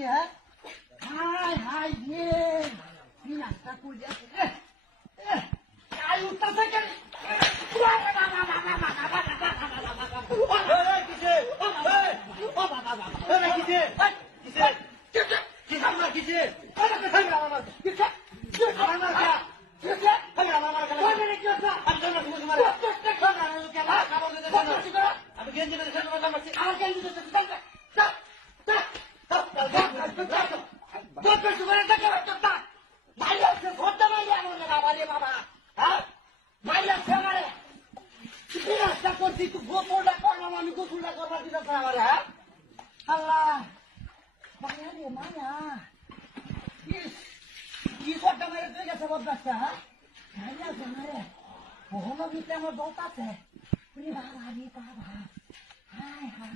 করছি হ্যাঁ high high রে কি নাস্তা করে আছে আই উঠতেছে কেন আল্লাহ মায়া রে মায়া কি করতে মেরে তুই গেছে বদমাসটা হ্যাঁ মায়া আছে মারে ওহনো ভিতরে আমার দোষ আছে বাবা রে বাবা হাই হাই